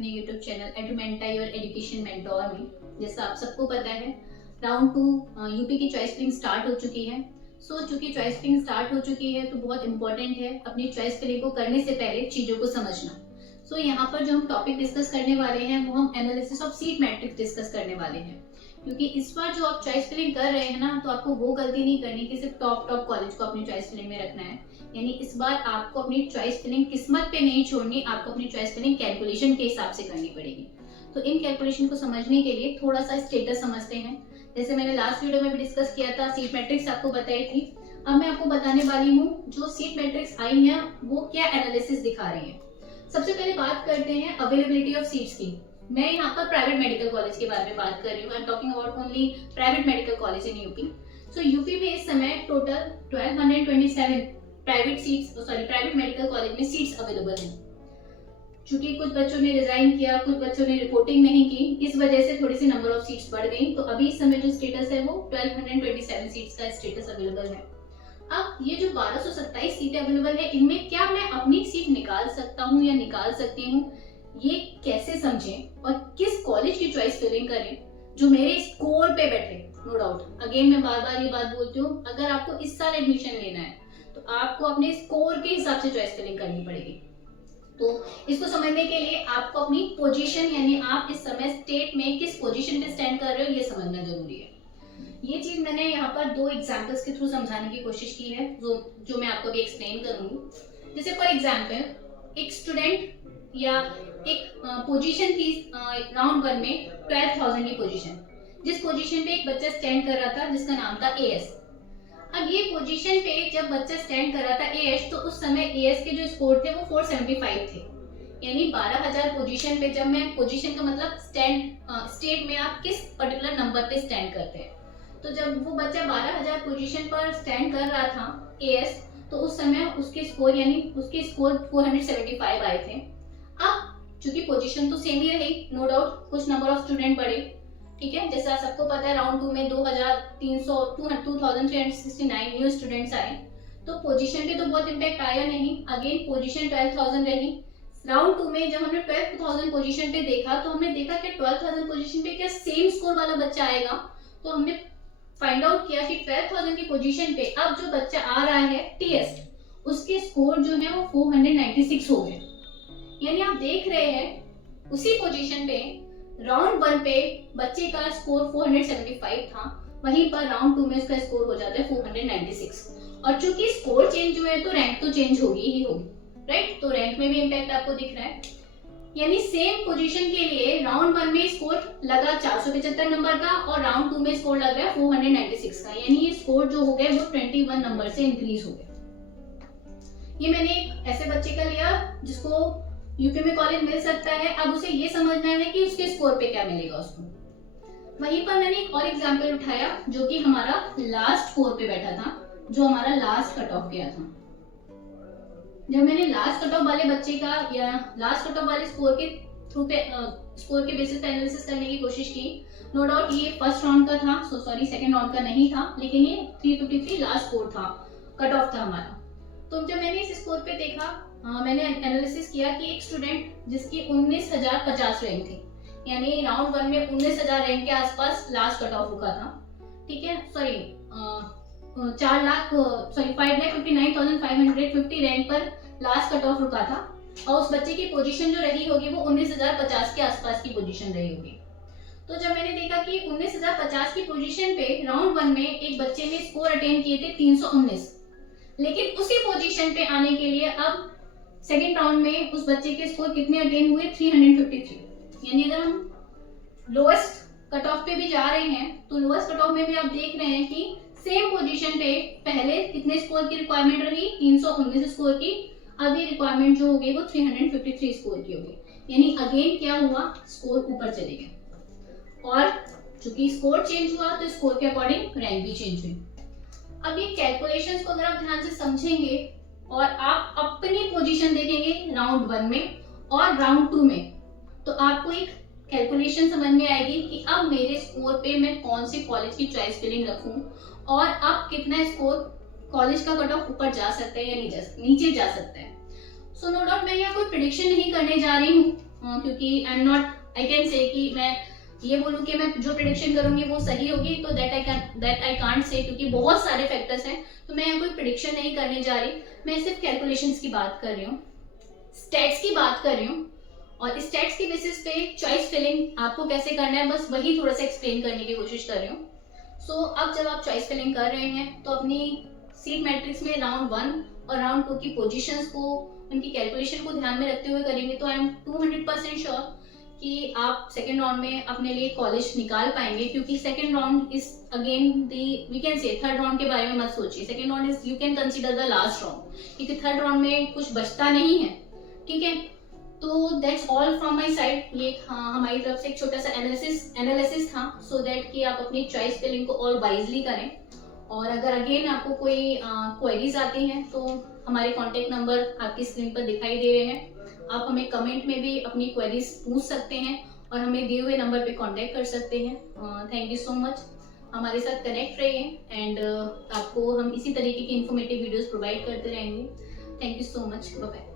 अपने YouTube channel Edumenta your education mentor में। जैसा आप सबको पता है, राउंड 2 यूपी की चॉइस फिलिंग स्टार्ट हो चुकी है। चूंकि चॉइस फिलिंग स्टार्ट हो चुकी है तो बहुत इंपॉर्टेंट है अपनी चॉइस फिलिंग को करने से पहले चीज़ों को समझना। यहाँ पर जो हम टॉपिक डिस्कस करने वाले हैं वो हम analysis of seat matrix discuss करने वाले हैं। क्योंकि इस बार जो आप चॉइस फिलिंग कर रहे हैं ना, तो आपको वो गलती नहीं करनी कि सिर्फ टॉप कॉलेज को अपनी चॉइस फिलिंग में रखना है। यानी इस बार आपको अपनी चॉइस फिलिंग किस्मत पे नहीं छोड़नी, आपको अपनी चॉइस फिलिंग कैलकुलेशन के हिसाब से करनी पड़ेगी। तो इन कैलकुलेशन को समझने के लिए थोड़ा सा स्टेटस समझते हैं। जैसे मैंने लास्ट वीडियो में भी डिस्कस किया था, सीट मैट्रिक्स आपको बताई थी। अब मैं आपको बताने वाली हूँ जो सीट मैट्रिक्स आई है वो क्या एनालिसिस दिखा रही है। सबसे पहले बात करते हैं अवेलेबिलिटी ऑफ सीट्स की। मैं यहाँ पर प्राइवेट मेडिकल कॉलेज के बारे में बात कर रही हूँ। I am talking about only private medical college in UP. UP में इस समय टोटल 1227 प्राइवेट मेडिकल कॉलेज में सीट्स अवेलेबल हैं। चूंकि कुछ बच्चों ने रिजाइन किया, कुछ बच्चों ने रिपोर्टिंग नहीं की, इस वजह से थोड़ी सी नंबर ऑफ सीट्स बढ़ गई। तो अभी इस समय जो स्टेटस है वो 1227 सीट्स का स्टेटस अवेलेबल है। अब ये जो 1227 सीटें अवेलेबल है, इनमें क्या मैं अपनी सीट निकाल सकता हूँ या निकाल सकती हूँ, ये कैसे समझें और किस कॉलेज की चॉइस फिलिंग करें जो मेरे स्कोर पे बैठे। नो डाउट, अगेन मैं बार बार ये बात बोलती हूँ, अगर आपको इस साल एडमिशन लेना है तो आपको अपने स्कोर के हिसाब से चॉइस फिलिंग करनी पड़ेगी। तो इसको समझने के लिए आपको अपनी पोजीशन, यानी आप इस समय स्टेट में किस पोजीशन पे स्टैंड कर रहे हो, ये समझना जरूरी है। ये चीज मैंने यहाँ पर 2 एग्जाम्पल्स के थ्रू समझाने की कोशिश की है, जो मैं आपको अभी एक्सप्लेन करूंगी। जैसे फॉर एग्जाम्पल, एक स्टूडेंट या एक पोजीशन थी राउंड 1 में 12,000 की पोजीशन, जिस पोजीशन पे एक बच्चा स्टैंड कर रहा था जिसका नाम था एएस। अब ये पोजीशन पे जब बच्चा स्टैंड कर रहा था एएस, तो उस समय एएस के जो स्कोर थे वो 475 थे। यानी 12,000 पोजीशन पे, जब मैं पोजीशन का मतलब स्टेट में आप किस पर्टिकुलर नंबर पे स्टैंड करते हैं, तो जब वो बच्चा 12,000 पोजीशन पर स्टैंड कर रहा था एएस, तो उस समय उसके स्कोर 475 आए थे। अब चूंकि पोजीशन तो सेम ही रही, नो डाउट कुछ नंबर ऑफ स्टूडेंट बढ़े, ठीक है। जैसा सबको पता है, राउंड 2 में 2369 न्यू स्टूडेंट्स आए, तो पोजीशन पे तो बहुत इम्पैक्ट आया नहीं। अगेन पोजीशन 12,000 रही। राउंड 2 में जब हमने 12,000 पोजीशन पे देखा, तो हमने देखा कि 12,000 पोजीशन पे क्या सेम स्कोर वाला बच्चा आएगा। तो हमने फाइंड आउट किया कि 12,000 की पोजीशन पे अब जो बच्चा आ रहा है टीएस, उसके स्कोर जो है वो 496 हो गए। यानी आप देख रहे हैं उसी पोजीशन पे राउंड 1 पे बच्चे का स्कोर 475 था, वहीं पर राउंड 2 में उसका स्कोर हो जाता है 496। और चूंकि स्कोर चेंज हुए तो रैंक तो चेंज होगी ही होगी, राइट। तो रैंक में भी इम्पैक्ट आपको दिख रहा है। यानी सेम पोजीशन के लिए राउंड 1 में स्कोर लगा 475 नंबर का और राउंड 2 में स्कोर लग रहा है 496 का। यानी ये स्कोर जो हो गया वो 21 नंबर से इंक्रीज हो गया। ये मैंने एक ऐसे बच्चे का लिया जिसको यूपी में कॉलेज मिल सकता है। अब उसे ये समझना है कि उसके स्कोर पे क्या मिलेगा उसको। वहीं पर मैंने एक और एग्जांपल उठाया जो कि हमारा लास्ट स्कोर पे बैठा था, जो हमारा लास्ट कट ऑफ गया था। जब मैंने लास्ट कट ऑफ वाले बच्चे का या लास्ट कट ऑफ वाले स्कोर के बेसिस पे एनालिसिस करने की कोशिश की, नो डाउट ये फर्स्ट राउंड का था, सेकंड राउंड का नहीं था, लेकिन ये 353 लास्ट स्कोर था, कट ऑफ था हमारा। तो जब मैंने इस स्कोर पे देखा, मैंने एनालिसिस किया कि एक स्टूडेंट जिसकी 19,050 रैंक थी, यानी राउंड 1 में 19,000 रैंक के आसपास लास्ट कट ऑफ रुका था, ठीक है। 5,59,550 रैंक पर लास्ट कट ऑफ रुका था, और उस बच्चे की पोजीशन जो रही होगी वो 19,050 के आसपास की पोजीशन रही होगी। तो जब मैंने देखा कि 19,050 की पोजीशन पे राउंड 1 में एक बच्चे ने स्कोर अटेन किए थे 319, लेकिन उसी पोजीशन पे आने के लिए अब सेकेंड राउंड में उस बच्चे के स्कोर कितने अटेन हुए, 353। यानी अगर हम लोएस्ट कट ऑफ पे भी जा रहे हैं तो लोएस्ट कट ऑफ में भी आप देख रहे हैं कि सेम पोजीशन पे पहले कितने स्कोर की रिक्वायरमेंट रही, 319 स्कोर की। अब ये रिक्वायरमेंट जो हो गई वो 353 स्कोर की हो गई। यानी अगेन क्या हुआ, स्कोर ऊपर चले गए, और चूंकि स्कोर चेंज हुआ तो स्कोर के अकॉर्डिंग रैंक भी चेंज हुई। अब ये कैलकुलेशंस को अगर आप ध्यान से समझेंगे और आप अपनी पोजीशन देखेंगे राउंड 1 में और राउंड 2 में, तो आपको एक कैलकुलेशन समझ में आएगी कि अब मेरे स्कोर पे मैं कौन से कॉलेज की चॉइस फिलिंग रखूं, और अब कितना स्कोर कॉलेज का कट ऑफ ऊपर जा सकता है या नीचे जा सकता है। सो नो डाउट मैं यहाँ कोई प्रिडिक्शन नहीं करने जा रही हूँ, क्योंकि I am not I can say कि मैं ये बोलूँ कि मैं जो प्रिडिक्शन करूंगी वो सही होगी, तो दैट आई कांट से, क्योंकि बहुत सारे फैक्टर्स हैं। तो मैं यहाँ कोई प्रिडिक्शन नहीं करने जा रही, मैं सिर्फ कैलकुलेशंस की बात कर रही हूँ, स्टेट्स की बात कर रही हूँ, और स्टेट्स के बेसिस पे चॉइस फिलिंग आपको कैसे करना है बस वही थोड़ा सा एक्सप्लेन करने की कोशिश कर रही हूँ। सो अब जब आप चॉइस फिलिंग कर रहे हैं तो अपनी सीट मैट्रिक्स में राउंड 1 और राउंड 2 की पोजीशंस को, उनकी कैलकुलेशन को ध्यान में रखते हुए करेंगे, तो आई एम 200% श्योर कि आप सेकेंड राउंड में अपने लिए कॉलेज निकाल पाएंगे, क्योंकि second round is again the we can say third round के बारे में मत सोचिए, second round is you can consider the last round, क्योंकि थर्ड राउंड में कुछ बचता नहीं है। ठीक है, तो that's all from my side. ये हमारी तरफ से एक छोटा सा एनालिसिस था, सो दैट कि आप अपनी चॉइस फिलिंग को और वाइजली करें। और अगर अगेन आपको कोई क्वेरीज आती हैं तो हमारे कॉन्टेक्ट नंबर आपकी स्क्रीन पर दिखाई दे रहे हैं, आप हमें कमेंट में भी अपनी क्वेरीज पूछ सकते हैं और हमें दिए हुए नंबर पे कांटेक्ट कर सकते हैं। थैंक यू सो मच, हमारे साथ कनेक्ट रहिए एंड आपको हम इसी तरीके की इंफॉर्मेटिव वीडियोस प्रोवाइड करते रहेंगे। Thank you so much, bye bye.